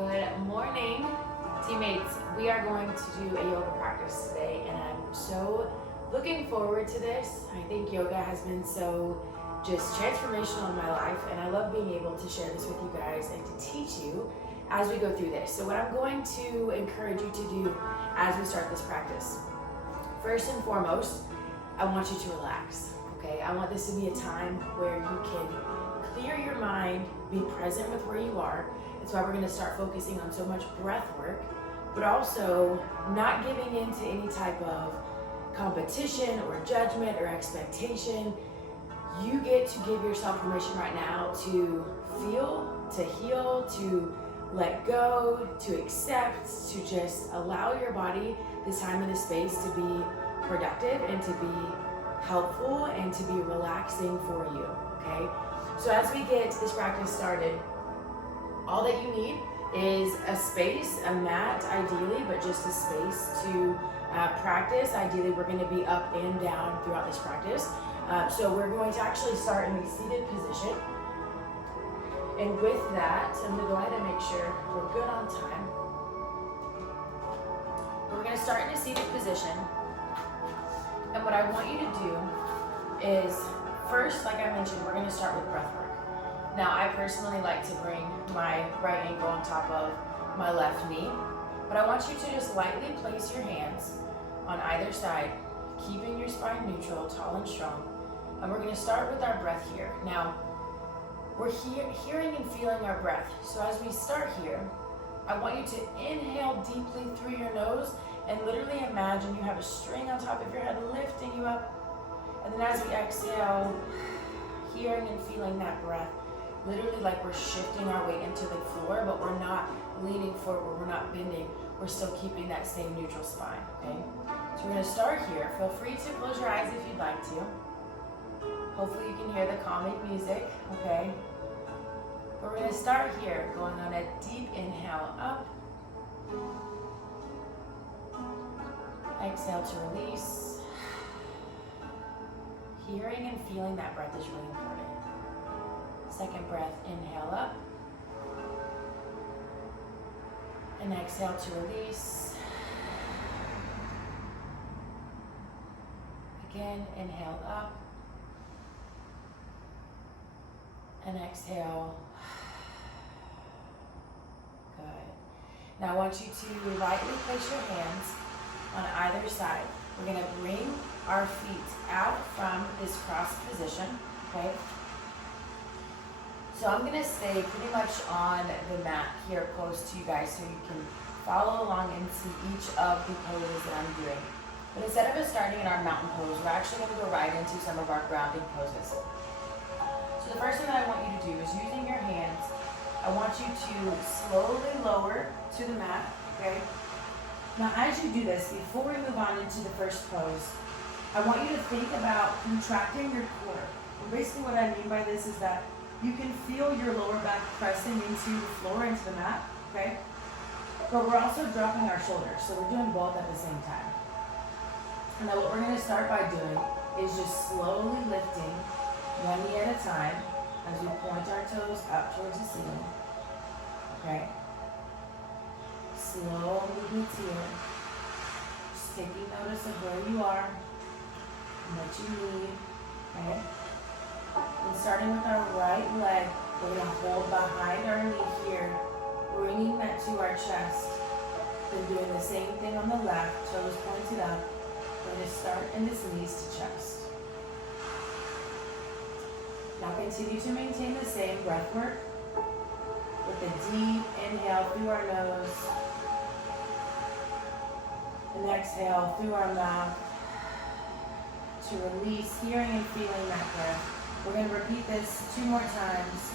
Good morning, teammates. We are going to do a yoga practice today, and I'm so looking forward to this. I think yoga has been so just transformational in my life, and I love being able to share this with you guys and to teach you as we go through this. So what I'm going to encourage you to do as we start this practice, first and foremost, I want you to relax, okay? I want this to be a time where you can clear your mind, be present with where you are. That's why we're going to start focusing on so much breath work, but also not giving in to any type of competition or judgment or expectation. You get to give yourself permission right now to feel, to heal, to let go, to accept, to just allow your body this time and this space to be productive and to be helpful and to be relaxing for you, okay? So as we get this practice started, all that you need is a space, a mat ideally, but just a space to practice. Ideally, we're going to be up and down throughout this practice. So we're going to actually start in a seated position. And with that, I'm going to go ahead and make sure we're good on time. We're going to start in a seated position. And what I want you to do is, first, like I mentioned, we're going to start with breath work. Now, I personally like to bring my right ankle on top of my left knee, but I want you to just lightly place your hands on either side, keeping your spine neutral, tall and strong. And we're going to start with our breath here. Now, we're hearing and feeling our breath. So as we start here, I want you to inhale deeply through your nose and literally imagine you have a string on top of your head lifting you up. And then as we exhale, hearing and feeling that breath, literally like we're shifting our weight into the floor, but we're not leaning forward, we're not bending, we're still keeping that same neutral spine, okay? So we're gonna start here. Feel free to close your eyes if you'd like to. Hopefully you can hear the calming music, okay? But we're gonna start here, going on a deep inhale up. Exhale to release. Hearing and feeling that breath is really important. Second breath, inhale up. And exhale to release. Again, inhale up. And exhale. Good. Now I want you to lightly place your hands on either side. We're going to bring our feet out from this cross position, okay? So I'm going to stay pretty much on the mat here close to you guys so you can follow along and see each of the poses that I'm doing. But instead of us starting in our mountain pose, we're actually going to go right into some of our grounding poses. So the first thing that I want you to do is using your hands, I want you to slowly lower to the mat, okay? Now as you do this, before we move on into the first pose, I want you to think about contracting your core. And basically what I mean by this is that you can feel your lower back pressing into the floor, into the mat, okay? But we're also dropping our shoulders, so we're doing both at the same time. And now what we're gonna start by doing is just slowly lifting one knee at a time as we point our toes up towards the ceiling, okay? Slow movements here. Just taking notice of where you are and what you need, okay? And starting with our right leg, we're going to hold behind our knee here, bringing that to our chest. Then doing the same thing on the left, toes pointed up. We're going to start in this knees to chest. Now continue to maintain the same breath work with a deep inhale through our nose and exhale through our mouth to release, hearing and feeling that breath. We're going to repeat this 2 more times.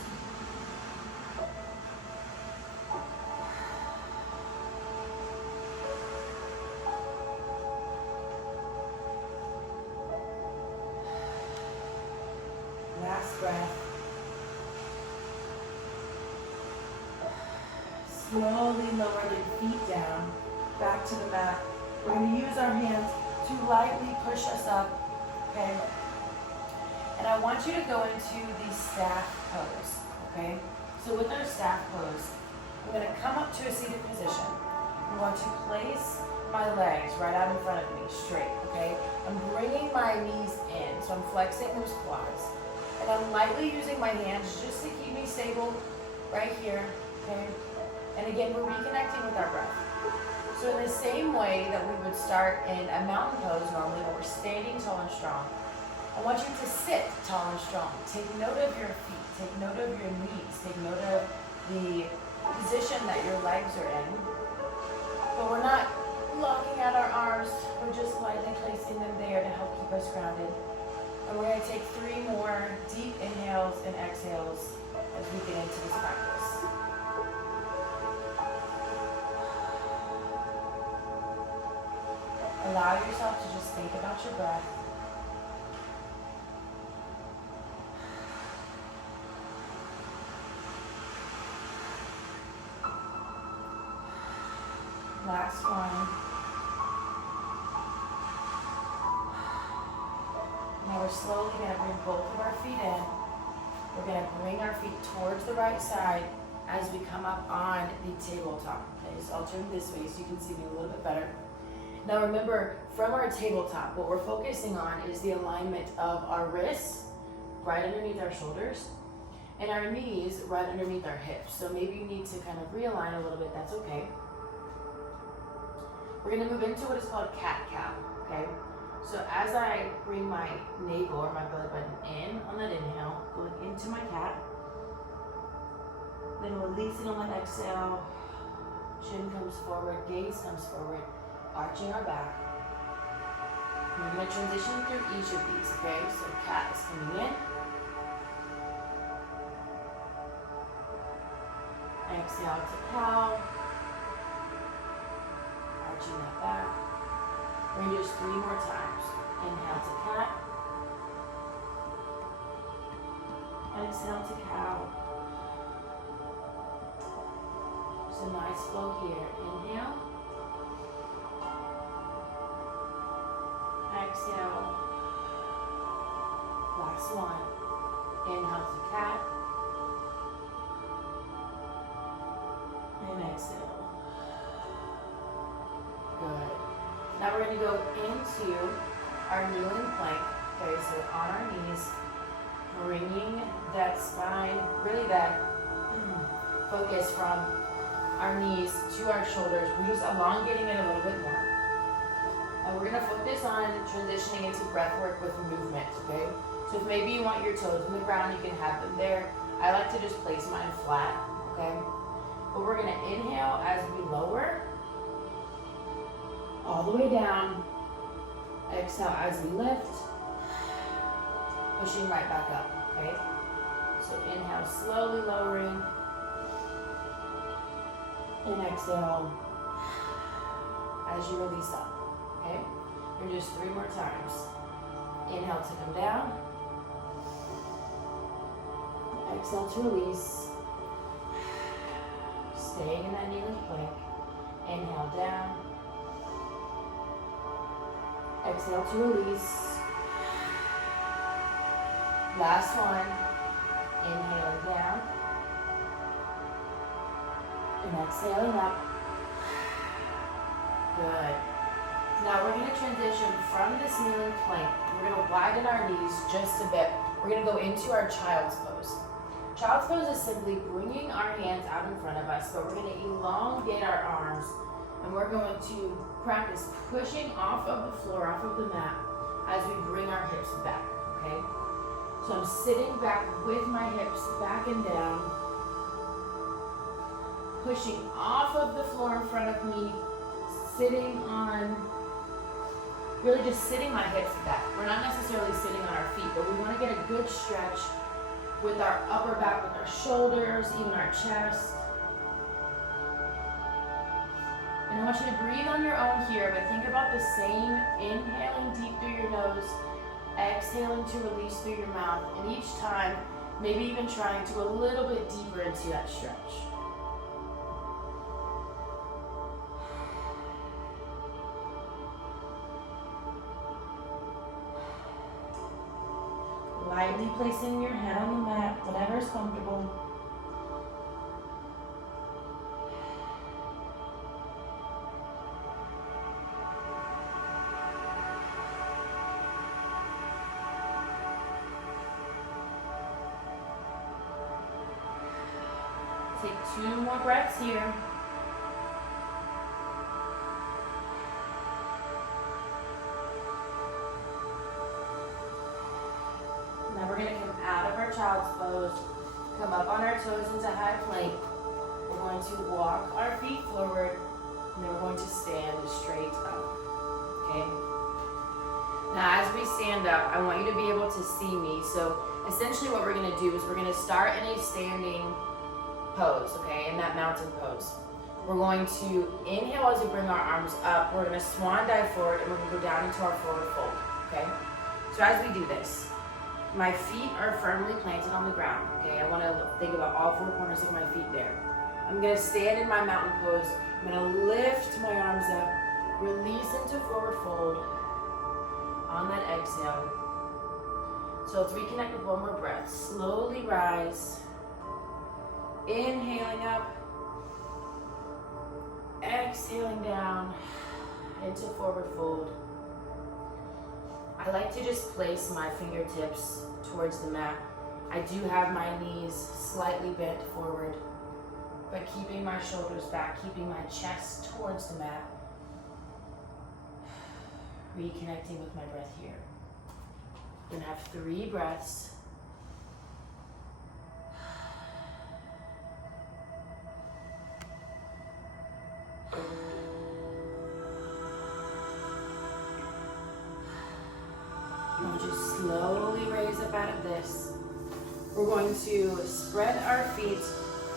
Last breath. Slowly lower the feet down, back to the mat. We're going to use our hands to lightly push us up, okay? And I want you to go into the staff pose, okay? So with our staff pose, I'm going to come up to a seated position. I'm going to place my legs right out in front of me, straight, okay? I'm bringing my knees in, so I'm flexing those quads. And I'm lightly using my hands just to keep me stable right here, okay? And again, we're reconnecting with our breath. So in the same way that we would start in a mountain pose normally, when we're standing tall and strong, I want you to sit tall and strong. Take note of your feet, take note of your knees, take note of the position that your legs are in. But we're not locking out our arms, we're just lightly placing them there to help keep us grounded. And we're going to take 3 more deep inhales and exhales as we get into this practice. Allow yourself to just think about your breath. Last one. Now we're slowly going to bring both of our feet in. We're going to bring our feet towards the right side as we come up on the tabletop. Okay, so I'll turn this way so you can see me a little bit better. Now remember, from our tabletop, what we're focusing on is the alignment of our wrists right underneath our shoulders and our knees right underneath our hips. So maybe you need to kind of realign a little bit, that's okay. We're going to move into what is called cat-cow, okay? So as I bring my navel or my belly button in on that inhale, going into my cat, then releasing on that exhale, chin comes forward, gaze comes forward, arching our back. We're going to transition through each of these, okay? So cat is coming in. Exhale to cow. Arching that back. We're going to do this 3 more times. Inhale to cat. Exhale to cow. Just a nice flow here. Inhale. Exhale. Last one. Inhale to cat. And exhale. Good. Now we're going to go into our kneeling plank. Okay, so on our knees, bringing that spine, really that focus from our knees to our shoulders. We're just elongating it a little bit more. And we're going to focus on transitioning into breath work with movement, okay? So if maybe you want your toes on the ground, you can have them there. I like to just place mine flat, okay? But we're going to inhale as we lower all the way down. Exhale as we lift, pushing right back up, okay? So inhale, slowly lowering, and exhale as you release up, okay? We're just 3 more times. Inhale to come down, exhale to release, staying in that kneeling plank. Inhale down, exhale to release. Last one. Inhaling down. And exhaling up. Good. Now we're going to transition from this kneeling plank. We're going to widen our knees just a bit. We're going to go into our child's pose. Child's pose is simply bringing our hands out in front of us, but we're going to elongate our arms. And we're going to practice pushing off of the floor, off of the mat, as we bring our hips back, okay? So I'm sitting back with my hips back and down, pushing off of the floor in front of me, sitting on, really just sitting my hips back. We're not necessarily sitting on our feet, but we want to get a good stretch with our upper back, with our shoulders, even our chest. And I want you to breathe on your own here, but think about the same, inhaling deep through your nose, exhaling to release through your mouth, and each time, maybe even trying to go a little bit deeper into that stretch. Lightly placing your head on the mat, whatever is comfortable. 2 more breaths here. Now we're going to come out of our child's pose, come up on our toes into high plank. We're going to walk our feet forward, and then we're going to stand straight up, okay? Now as we stand up, I want you to be able to see me. So essentially what we're going to do is we're going to start in a standing pose, okay, in that mountain pose. We're going to inhale as we bring our arms up. We're going to swan dive forward, and we're going to go down into our forward fold, okay? So as we do this, my feet are firmly planted on the ground, okay? I want to think about all 4 corners of my feet there. I'm going to stand in my mountain pose. I'm going to lift my arms up, release into forward fold on that exhale. So let's reconnect with 1 more breath. Slowly rise, inhaling up, exhaling down into forward fold. I like to just place my fingertips towards the mat. I do have my knees slightly bent forward, but keeping my shoulders back, keeping my chest towards the mat. Reconnecting with my breath here. Then have 3 breaths. We'll just slowly raise up out of this. We're going to spread our feet,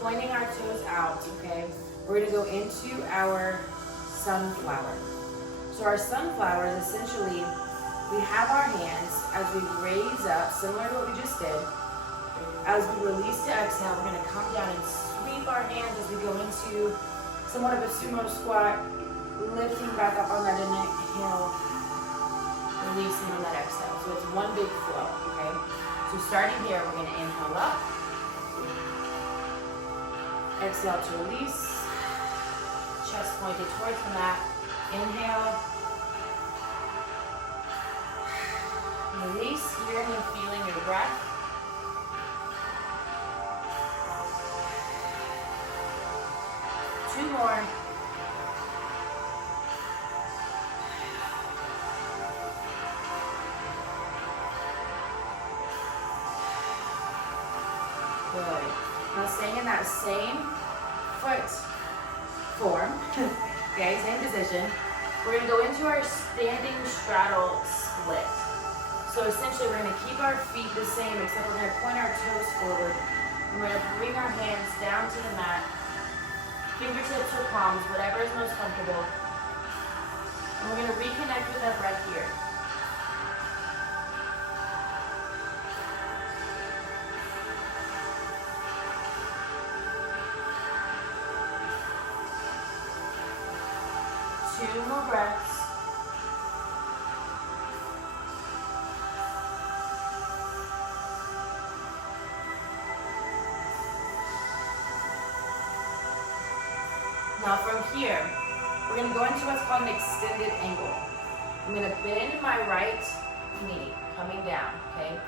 pointing our toes out, okay? We're gonna go into our sunflower. So our sunflower is essentially, we have our hands as we raise up, similar to what we just did. As we release to exhale, we're gonna come down and sweep our hands as we go into somewhat of a sumo squat, lifting back up on that inhale, releasing on that exhale. So it's one big flow, okay? So starting here, we're gonna inhale up, exhale to release, chest pointed towards the mat, inhale, release, hearing and feeling your breath. Two more. Good. Now staying in that same foot form, okay, same position. We're gonna go into our standing straddle split. So essentially we're gonna keep our feet the same, except we're gonna point our toes forward. And we're gonna bring our hands down to the mat, fingertips or palms, whatever is most comfortable. And we're gonna reconnect with our breath here. Two more breaths. Now from here, we're going to go into what's called an extended angle. I'm going to bend my right knee, coming down, okay?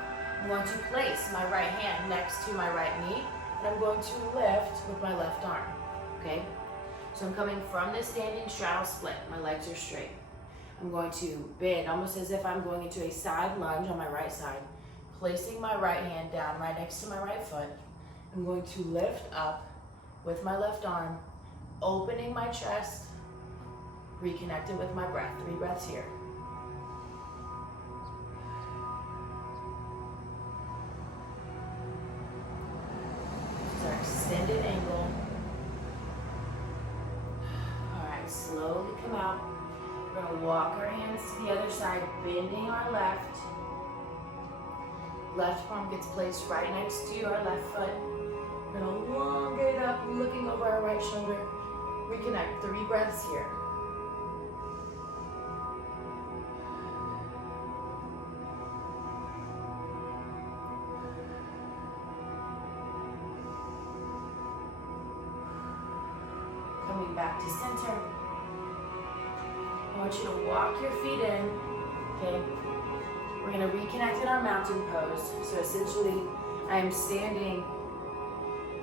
I'm going to place my right hand next to my right knee, and I'm going to lift with my left arm, okay? So I'm coming from this standing straddle split. My legs are straight. I'm going to bend, almost as if I'm going into a side lunge on my right side, placing my right hand down right next to my right foot. I'm going to lift up with my left arm, opening my chest, reconnected with my breath. 3 breaths here. This is our extended angle. All right, slowly come out. We're gonna walk our hands to the other side, bending our left. Left palm gets placed right next to our left foot. We're gonna elongate up, looking over our right shoulder. Reconnect, 3 breaths here. Coming back to center. I want you to walk your feet in, okay? We're gonna reconnect in our mountain pose. So essentially, I am standing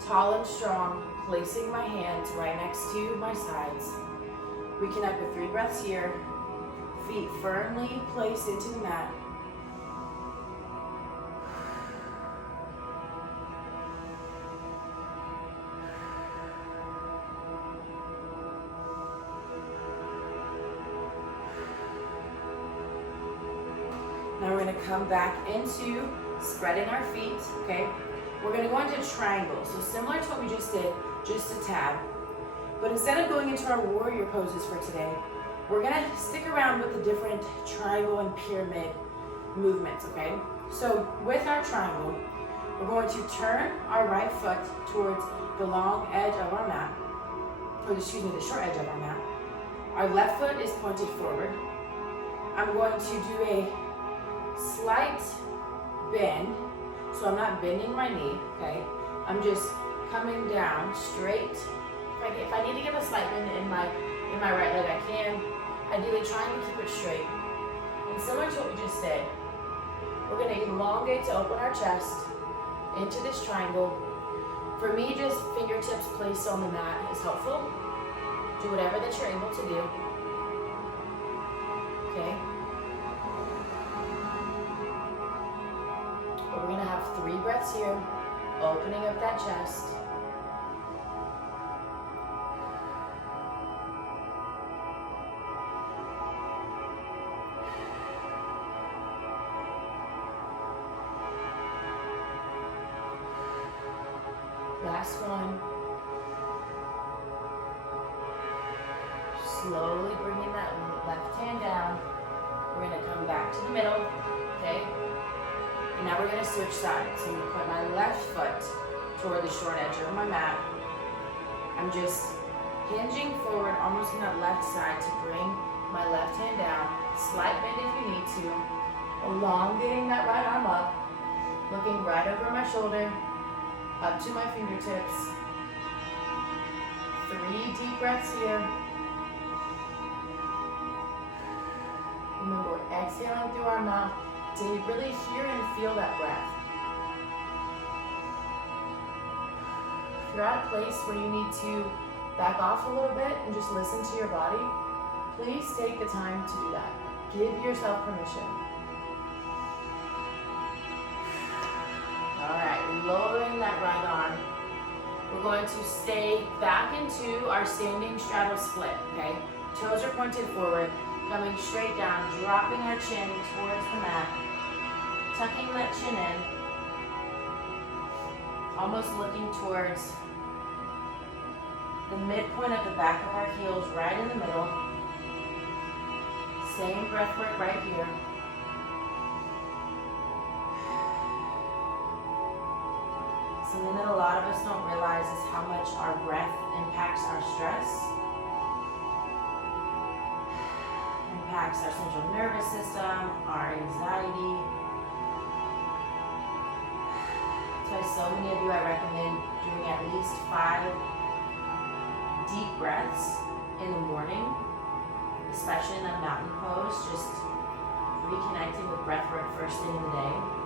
tall and strong, placing my hands right next to my sides. Reconnect with 3 breaths here. Feet firmly placed into the mat. Now we're going to come back into spreading our feet, okay? We're going to go into triangle. So similar to what we just did, just a tab. But instead of going into our warrior poses for today, we're going to stick around with the different triangle and pyramid movements, okay? So with our triangle, we're going to turn our right foot towards the long edge of our mat, or excuse me, the short edge of our mat. Our left foot is pointed forward. I'm going to do a slight bend, so I'm not bending my knee, okay? I'm just coming down straight. If I need to give a slight bend in my right leg, I can. Ideally trying to keep it straight. And similar to what we just did, we're gonna elongate to open our chest into this triangle. For me, just fingertips placed on the mat is helpful. Do whatever that you're able to do. Okay? But we're gonna have 3 breaths here, opening up that chest. Last one. Slowly bringing that left hand down. We're gonna come back to the middle, okay? And now we're gonna switch sides. So I'm gonna put my left foot toward the short edge of my mat. I'm just hinging forward, almost on that left side to bring my left hand down. Slight bend if you need to. Elongating that right arm up. Looking right over my shoulder, up to my fingertips. 3 deep breaths here. Remember, we're exhaling through our mouth to really hear and feel that breath. If you're at a place where you need to back off a little bit and just listen to your body, please take the time to do that. Give yourself permission. All right, lowering that right arm. We're going to stay back into our standing straddle split, okay? Toes are pointed forward, coming straight down, dropping our chin towards the mat, tucking that chin in, almost looking towards the midpoint of the back of our heels, right in the middle. Same breath work right here. Something that a lot of us don't realize is how much our breath impacts our stress, impacts our central nervous system, our anxiety. That's why so many of you, I recommend doing at least 5 deep breaths in the morning, especially in a mountain pose, just reconnecting with breath work first thing in the day.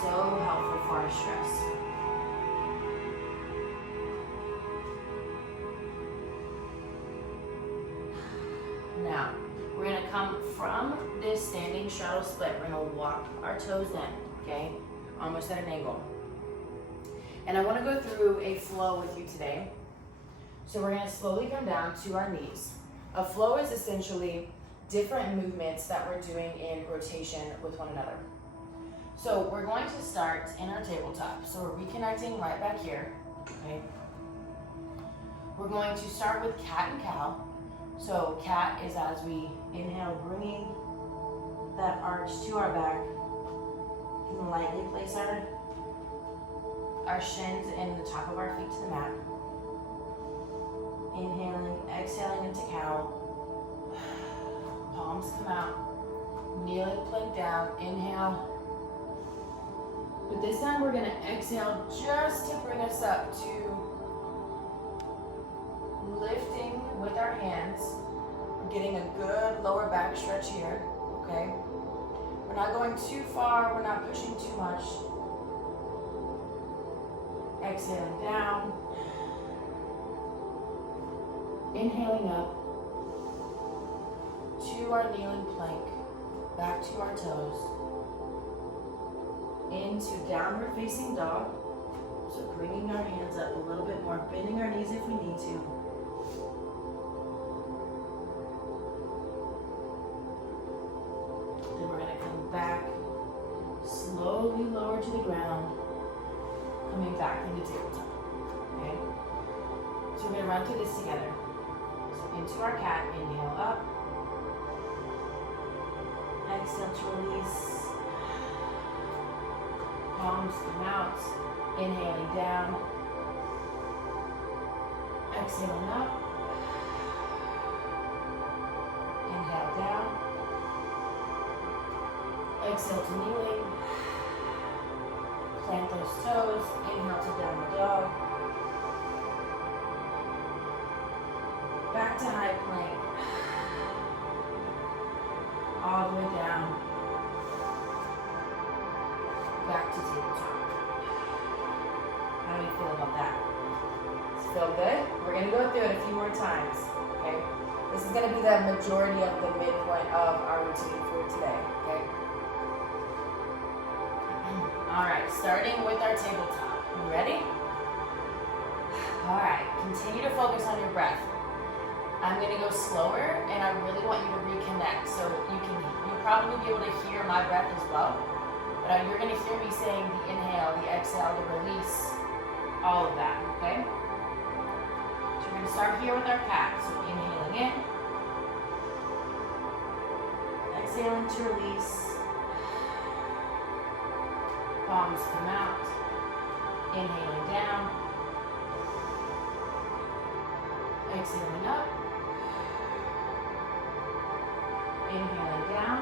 So helpful for our stress. Now, we're going to come from this standing straddle split. We're going to walk our toes in, okay? Almost at an angle. And I want to go through a flow with you today. So we're going to slowly come down to our knees. A flow is essentially different movements that we're doing in rotation with one another. So we're going to start in our tabletop. So we're reconnecting right back here, okay? We're going to start with cat and cow. So cat is as we inhale, bringing that arch to our back. And lightly place our shins and the top of our feet to the mat. Inhaling, exhaling into cow. Palms come out. Kneeling, plank down. Inhale. But this time we're gonna exhale just to bring us up to lifting with our hands. We're getting a good lower back stretch here, okay? We're not going too far, we're not pushing too much. Exhaling down. Inhaling up to our kneeling plank, back to our toes, into downward facing dog. So bringing our hands up a little bit more, bending our knees if we need to. Then we're going to come back, slowly lower to the ground, coming back into tabletop. Okay? So we're going to run through this together. So into our cat, inhale up. Exhale to release. Palms come out. Inhaling down. Exhaling up. Inhale down. Exhale to kneeling. Plant those toes. Inhale to downward dog. Back to high plank. All the way down. Back to tabletop. How do you feel about that? Does it feel good? We're going to go through it a few more times. Okay? This is going to be the majority of the midpoint of our routine for today. Okay? Alright, starting with our tabletop. You ready? Alright, continue to focus on your breath. I'm going to go slower, and I really want you to reconnect. So you'll probably be able to hear my breath as well. But you're going to hear me saying the inhale, the exhale, the release, all of that, okay? So we're going to start here with our cat. So inhaling in. Exhaling to release. Palms come out. Inhaling down. Exhaling up. Inhaling down.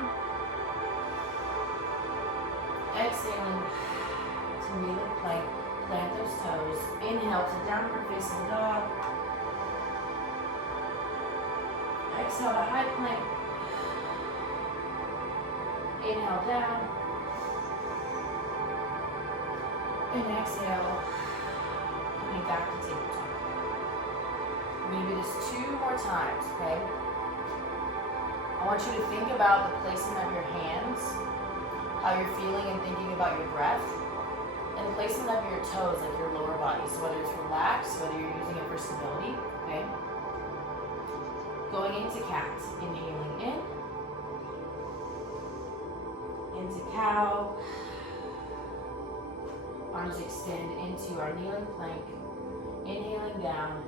Exhaling to kneeling plank. Plant those toes. Inhale to downward facing dog. Exhale to high plank. Inhale down. And exhale, coming back to tabletop. We're going to do this 2 more times, okay? I want you to think about the placement of your hands, how you're feeling and thinking about your breath, and the placement of your toes, like your lower body. So whether it's relaxed, whether you're using it for stability, okay? Going into cat, inhaling in, into cow. Arms extend into our kneeling plank. Inhaling down.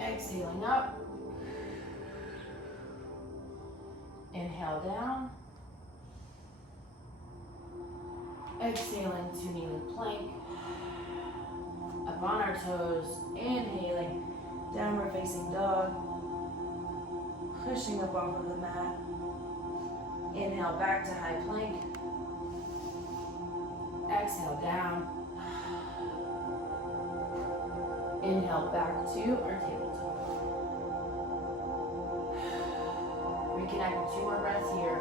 Exhaling up. Inhale down. Exhaling to kneeling plank. Up on our toes. Inhaling. Downward facing dog. Pushing up off of the mat. Inhale back to high plank. Exhale down. Inhale back to our tabletop. Reconnect with 2 more breaths here.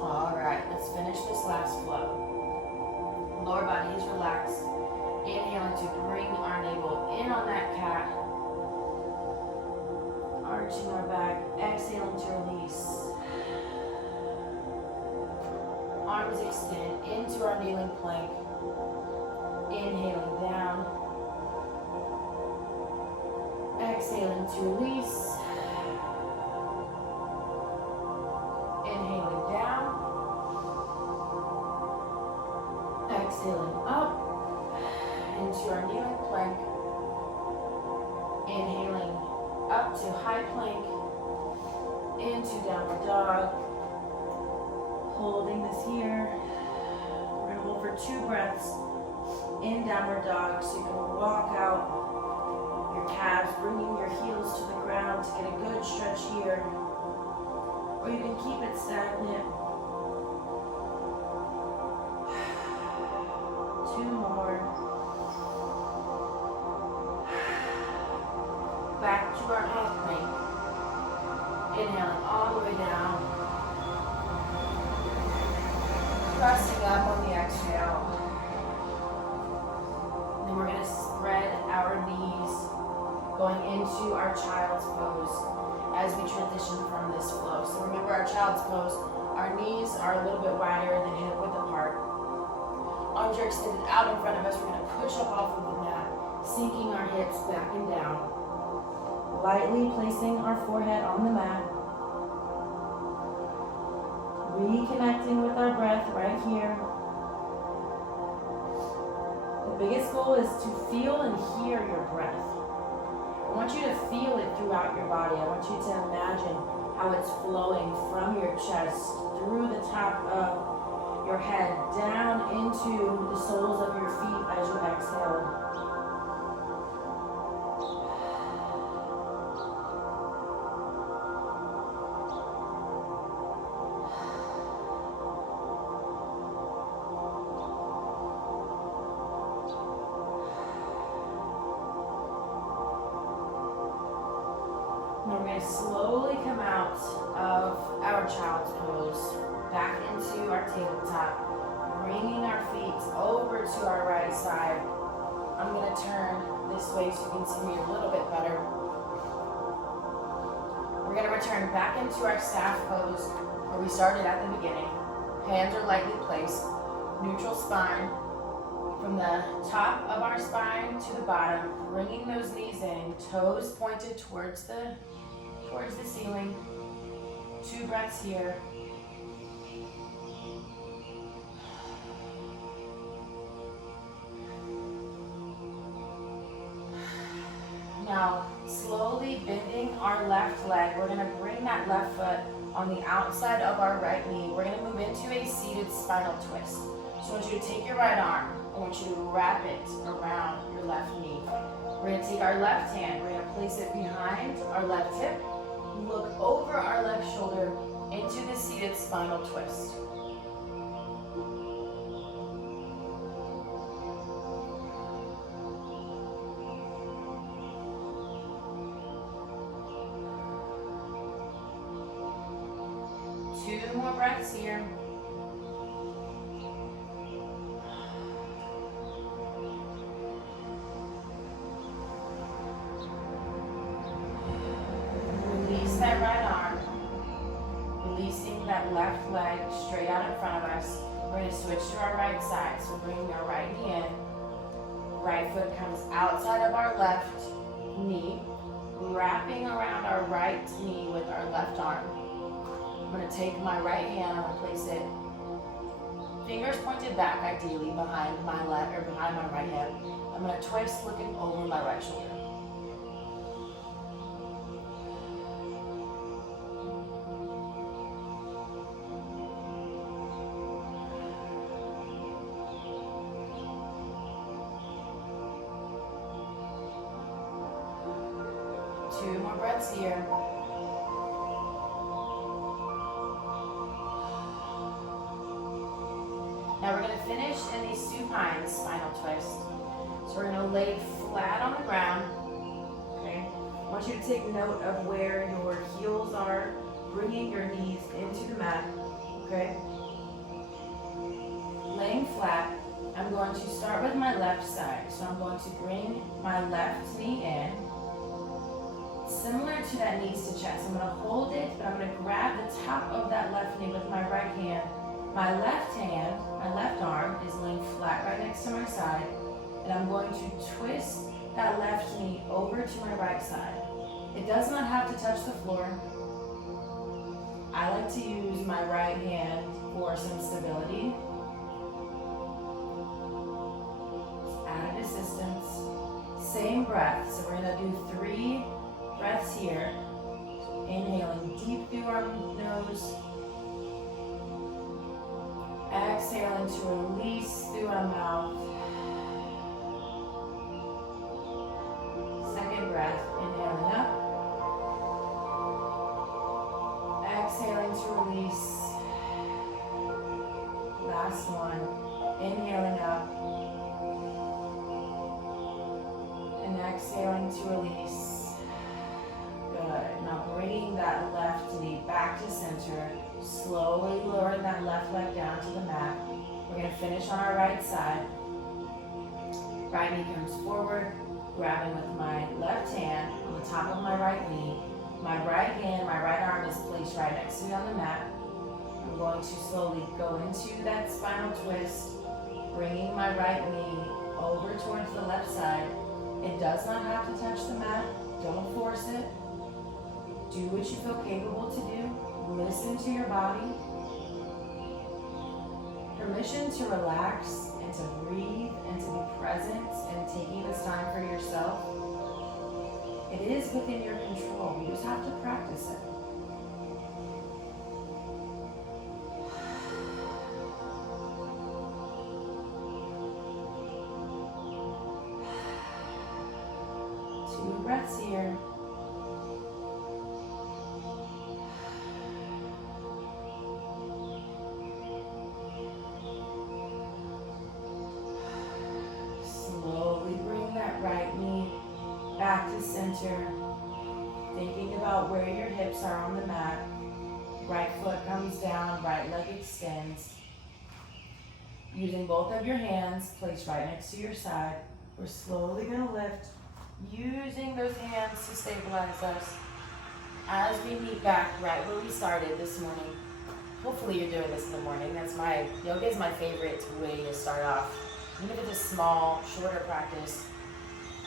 Alright, let's finish this last flow. Lower body is relaxed. Inhaling to bring our navel in on that cat. Arching our back, exhaling to release. Arms extend into our kneeling plank. Inhaling down. Exhaling to release. Inhaling down. Exhaling up into our kneeling plank. Inhaling up to high plank, into downward dog. Holding this here. We're going to hold for 2 breaths in downward dog. So you can walk out your calves, bringing your heels to the ground to get a good stretch here. Or you can keep it stagnant. 2 more. Back to our high plank. Inhaling all the way our child's pose. Our knees are a little bit wider than hip width apart. Arms are extended out in front of us. We're going to push up off of the mat, sinking our hips back and down. Lightly placing our forehead on the mat. Reconnecting with our breath right here. The biggest goal is to feel and hear your breath. I want you to feel it throughout your body. I want you to imagine how it's flowing from your chest through the top of your head down into the soles of your feet as you exhale. Now we're going to slowly come out of our child's pose, back into our tabletop, bringing our feet over to our right side. I'm going to turn this way so you can see me a little bit better. We're going to return back into our staff pose where we started at the beginning. Hands are lightly placed, neutral spine. From the top of our spine to the bottom, bringing those knees in, toes pointed towards the ceiling. 2 breaths here. Now, slowly bending our left leg. We're going to bring that left foot on the outside of our right knee. We're going to move into a seated spinal twist. So I want you to take your right arm. I want you to wrap it around your left knee. We're going to take our left hand. We're going to place it behind our left hip. Look over our left shoulder into the seated spinal twist. Two more breaths here. That right arm, releasing that left leg straight out in front of us. We're going to switch to our right side. So bringing our right knee in. Right foot comes outside of our left knee, wrapping around our right knee with our left arm. I'm going to take my right hand, I'm going to place it, fingers pointed back ideally behind my left or behind my right hip. I'm going to twist looking over my right shoulder. Two more breaths here. Now we're going to finish in the supine spinal twist. So we're going to lay flat on the ground. Okay. I want you to take note of where your heels are, bringing your knees into the mat. Okay. Laying flat. I'm going to start with my left side. So I'm going to bring my left knee in. Similar to that knees to chest. I'm going to hold it, but I'm going to grab the top of that left knee with my right hand. My left hand, my left arm is laying flat right next to my side, and I'm going to twist that left knee over to my right side. It does not have to touch the floor. I like to use my right hand for some stability. Just added assistance. Same breath, so we're going to do 3 breaths here. Inhaling deep through our nose. Exhaling to release through our mouth. Second breath, inhaling up. Exhaling to release. Last one, inhaling up. And exhaling to release. Good. Now bringing that left knee back to center. Slowly lowering that left leg down to the mat. We're going to finish on our right side. Right knee comes forward, grabbing with my left hand on the top of my right knee. My right hand, my right arm is placed right next to me on the mat. I'm going to slowly go into that spinal twist, bringing my right knee over towards the left side. It does not have to touch the mat. Don't force it. Do what you feel capable to do. Listen to your body. Permission to relax and to breathe and to be present and taking this time for yourself. It is within your control. You just have to practice it. Two breaths here. Slowly bring that right knee back to center. Thinking about where your hips are on the mat. Right foot comes down, right leg extends. Using both of your hands placed right next to your side, we're slowly going to lift, using those hands to stabilize us as we meet back right where we started this morning. Hopefully you're doing this in the morning. Yoga is my favorite way to start off. Even if it's a small, shorter practice.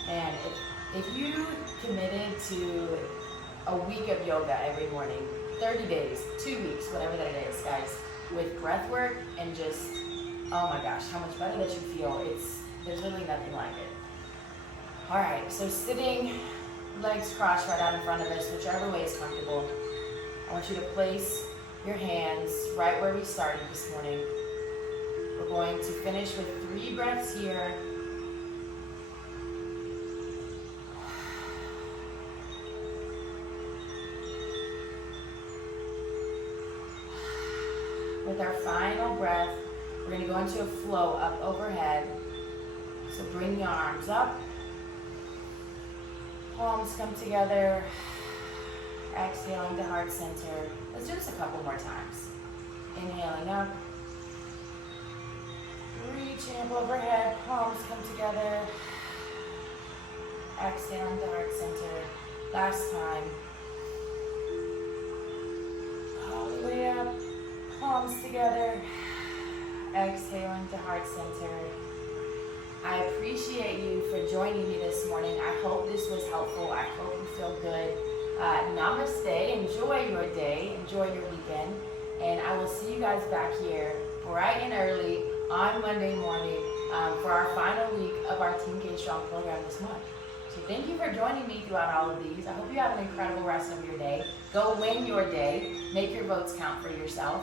And if you committed to a week of yoga every morning, 30 days, 2 weeks, whatever that is, guys, with breath work and just, oh my gosh, how much better that you feel. There's really nothing like it. All right, so sitting, legs crossed right out in front of us, whichever way is comfortable. I want you to place your hands right where we started this morning. We're going to finish with 3 breaths here. With our final breath, we're going to go into a flow up overhead. So bring your arms up. Palms come together. Exhaling to heart center. Let's do this a couple more times. Inhaling up. Reaching up overhead. Palms come together. Exhaling to heart center. Last time. All the way up. Palms together. Exhaling to heart center. I appreciate you for joining me this morning. I hope this was helpful. I hope you feel good. Namaste. Enjoy your day. Enjoy your weekend. And I will see you guys back here bright and early on Monday morning for our final week of our Team K Strong program this month. So thank you for joining me throughout all of these. I hope you have an incredible rest of your day. Go win your day. Make your votes count for yourself.